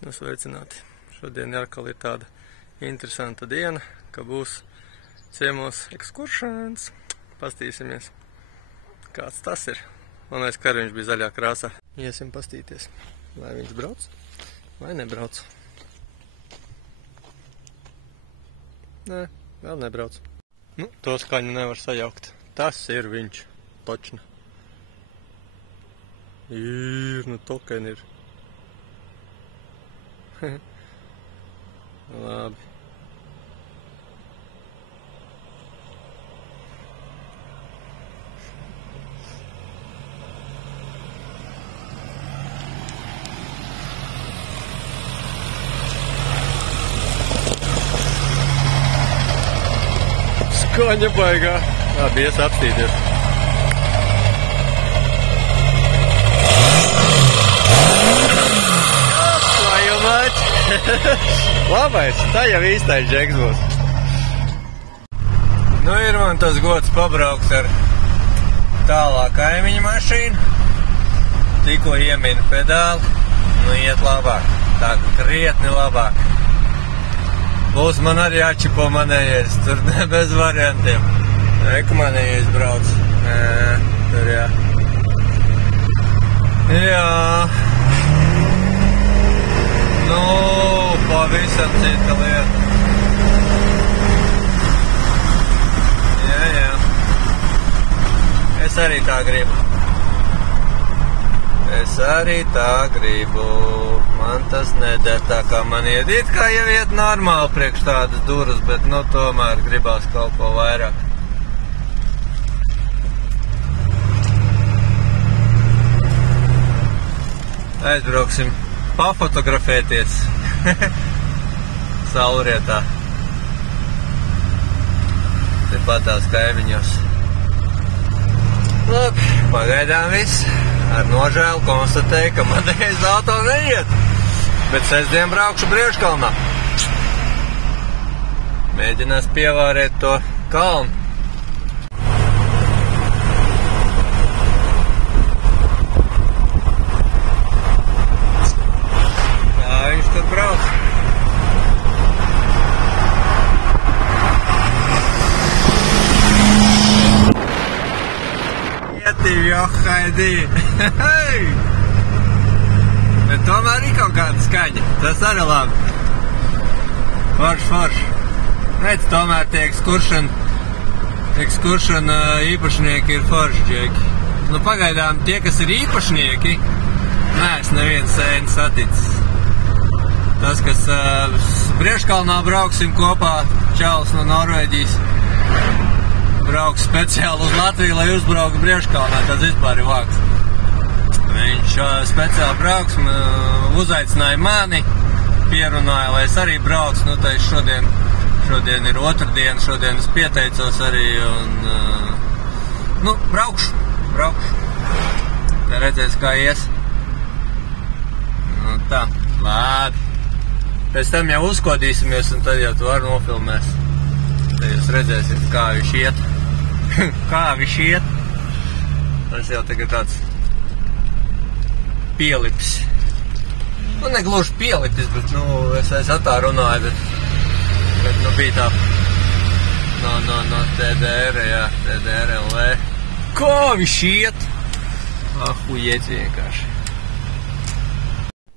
Sveicināti! Šodien atkal ir tāda interesanta diena, ka būs ciemos ekskuršanas. Pastīsimies, kāds tas ir. Man liekas, ka viņš bija zaļā krāsā. Iesim pastīties, vai viņš brauc vai nebrauc. Nē, vēl nebrauc. Nu, to skaņu nevar sajaukt. Tas ir viņš, točna. Ir, nu token ir. Labi. Skaņa baigā. Labi, ies apstīties. Labais, tā jau īstais džeks būs. Nu, ir man tas gods pabraukt ar tālā kaimiņa mašīnu. Tikko ieminu pedāli, nu iet labāk. Tā krietni labāk. Būs man arī jāčipo manējais, tur ne bez variantiem. Reku manējais brauc. Tur jā. Jā. Nu, pavisam cita lieta. Jā. Es arī tā gribu. Man tas neder tā kā man iet. It kā jau iet normāli priekš tādas durus, bet nu tomēr gribās kaut ko vairāk. Aizbrauksim pafotografēties saulrietā. Tepatās kaimiņos. Labi, pagaidām viss. Ar nožēlu konstatēju, ka manējais auto neiet. Bet sestdien braukšu Brieškalnā. Mēģinās pievārēt to kalnu. Johaidī! Bet tomēr ir kaut kāda skaņa. Tas arī labi. Forši. Redz, tomēr tie ekskuršana īpašnieki ir forši džeki. Nu, pagaidām tie, kas ir īpašnieki, neesmu neviens sēni saticis. Tas, kas Brieškalnā brauksim kopā, čalis no Norvēģijas, brauks speciāli uz Latviju, lai uzbrauktu Brieškalnā, tas vispār ir vāks. Viņš speciāli brauks, uzaicināja mani, pierunāja, lai es arī braucu. Nu, tā šodien ir otrdiena, šodien es pieteicos arī un, nu, braukšu. Tā redzēs, kā ies. Nu, tā, labi. Pēc tam jau uzkodīsimies un tad jau tu var nofilmēs. Tad jūs redzēsiet, kā viņš iet. Tas jau tagad tāds pielipis. Nu, negluži pielipis, bet, nu, es tā runāju, bet, nu, bija tā no TDR, jā, TDRLV. Kā viņš iet? Ahujiet vienkārši.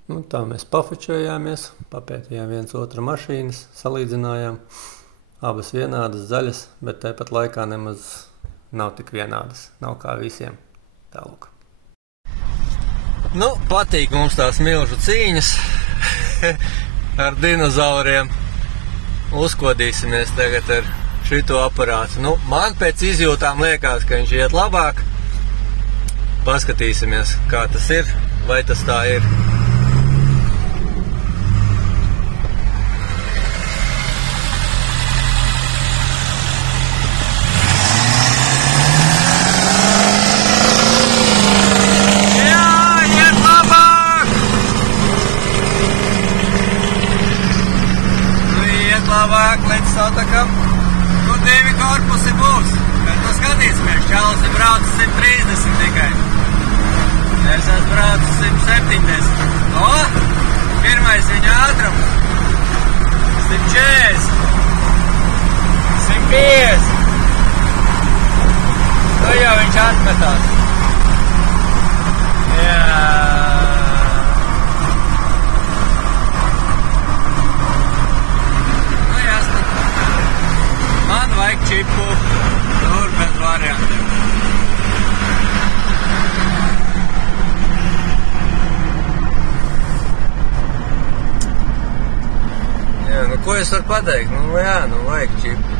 Nu, tā mēs pafočojāmies, papētījām viens otru mašīnas, salīdzinājām. Abas vienādas, zaļas, bet tāpat laikā nemaz nav tik vienādas. Nav kā visiem. Tālūk. Nu, patīk mums tās milžu cīņas ar dinozauriem. Uzkodīsimies tagad ar šito aparātu. Nu, man pēc izjūtām liekas, ka viņš iet labāk. Paskatīsimies, kā tas ir, vai tas tā ir. Līdz Sotakam, nu 2 korpusi būs, bet nu skatīsimies, čalis ir braucis 130 tikai. Es esmu braucis 170. O, pirmais viņš 140, 150. Nu jau viņš atmetās. Jā. Nu, jasni. Man vajag čipu. Tur bez variantiem. Jā, nu ko es varu pateikt? Nu jā, nu vajag čipu. Nu.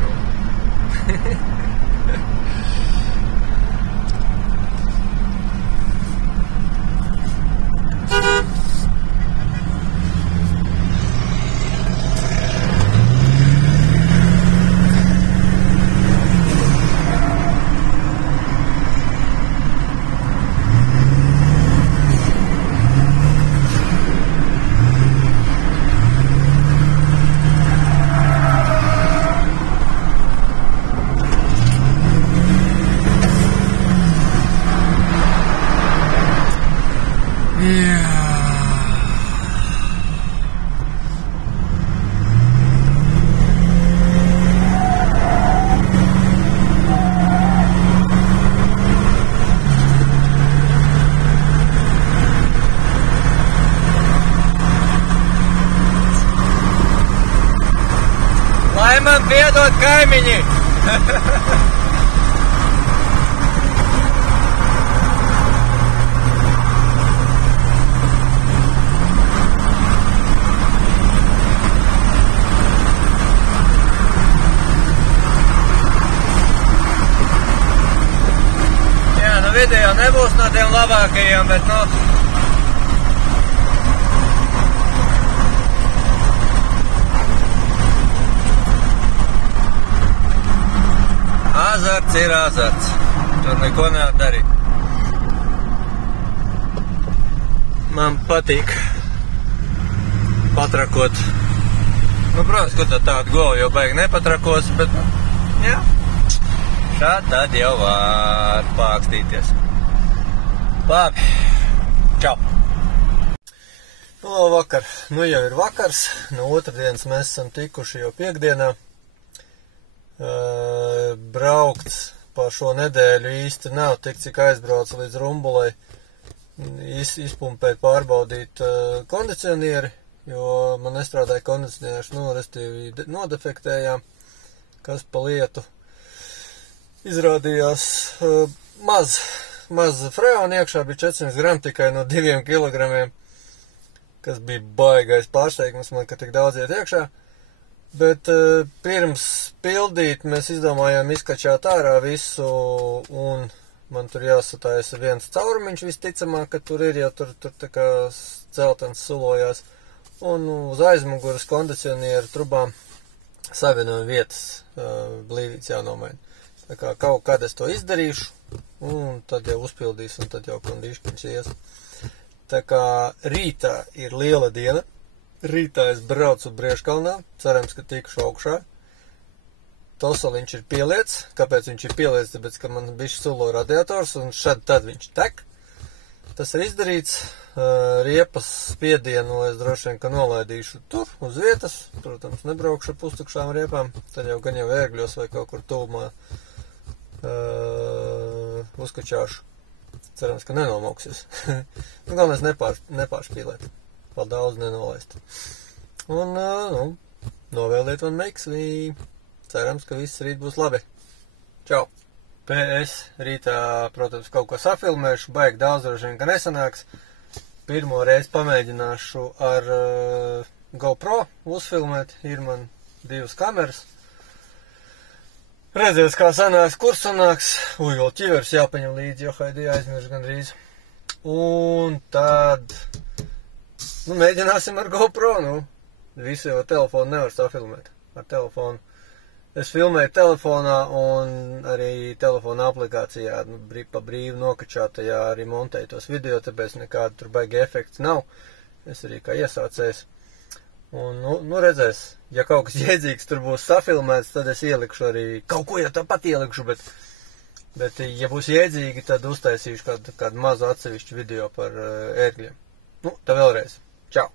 Lai man piedod kaimiņi! Jā, nu video nebūs no tiem labākajiem, bet nu... Azarts ir azarts. Tur neko nevar darīt. Man patīk patrakot. Nu, protams, ka tādu govu jau baigi nepatrakos, bet, jā, šādi tad jau var pākstīties. Labi, čau! Nu, vakar. Nu, jau ir vakars. No otrdienas mēs esam tikuši jau piekdienā. Braukts pa šo nedēļu īsti nav tik, cik aizbraucu līdz Rumbulai izpumpēt, pārbaudīt kondicionieri, jo man nestrādāja kondicionieris, nu, restīvi nodefektējām, kas pa lietu izrādījās maz freona iekšā, bija 400 gram tikai no 2 kilogramiem, kas bija baigais pārsteigums man, ka tik daudz iet iekšā. Bet pirms pildīt mēs izdomājām izkačāt ārā visu, un man tur jāsataisa viens caurumiņš visticamāk, ka tur ir, jo tur tā kā dzeltens sulojās. Un uz aizmuguras kondicionieru trubām savienoja vietas blīvīts jānomaina. Tā kā kaut kad es to izdarīšu, un tad jau uzpildīs, un tad jau kondīškiņš ies. Tā kā rītā ir liela diena. Rītā es braucu Brieškalnā, cerams, ka tikšu augšā. Tosaliņš ir pieliets. Kāpēc viņš ir pieliets? Tāpēc, ka man bišķi sulo radiators, un tad viņš tek. Tas ir izdarīts. Riepas spiedienu es droši vien, ka nolaidīšu tur, uz vietas. Protams, nebraukšu ar pustukšām riepām. Tad jau gan jau ērgļos vai kaut kur tuvumā uzkačāšu. Cerams, ka nenomauksies. Nu, galvenais nepāršpīlēt. Vēl daudz nenolaist. Un, nu, novēliet man veiksmi. Cerams, ka viss rīt būs labi. Čau! PS rītā, protams, kaut ko safilmēšu, baigi daudz droši vien, ka nesanāks. Pirmo reizi pamēģināšu ar GoPro uzfilmēt. Ir man 2 kameras. Redzēs, kā sanāks, kur sanāks. Vēl ķivers jāpaņem līdzi, jo haidī aizmirš gandrīz. Un tad... Nu, mēģināsim ar GoPro, nu. Visu jau telefonu nevar safilmēt. Ar telefonu. Es filmēju telefonā un arī telefona aplikācijā, nu, pa brīvu nokačātajā arī montēju tos video, tāpēc nekāda tur baigi efekts nav. Es arī kā iesācējs. Un, nu redzēs, ja kaut kas jēdzīgs tur būs safilmēts, tad es ielikšu arī, kaut ko jau tāpat ielikšu, bet ja būs jēdzīgi, tad uztaisīšu kādu mazu atsevišķu video par ērgļiem. Nu, tā vēlreiz. Čau!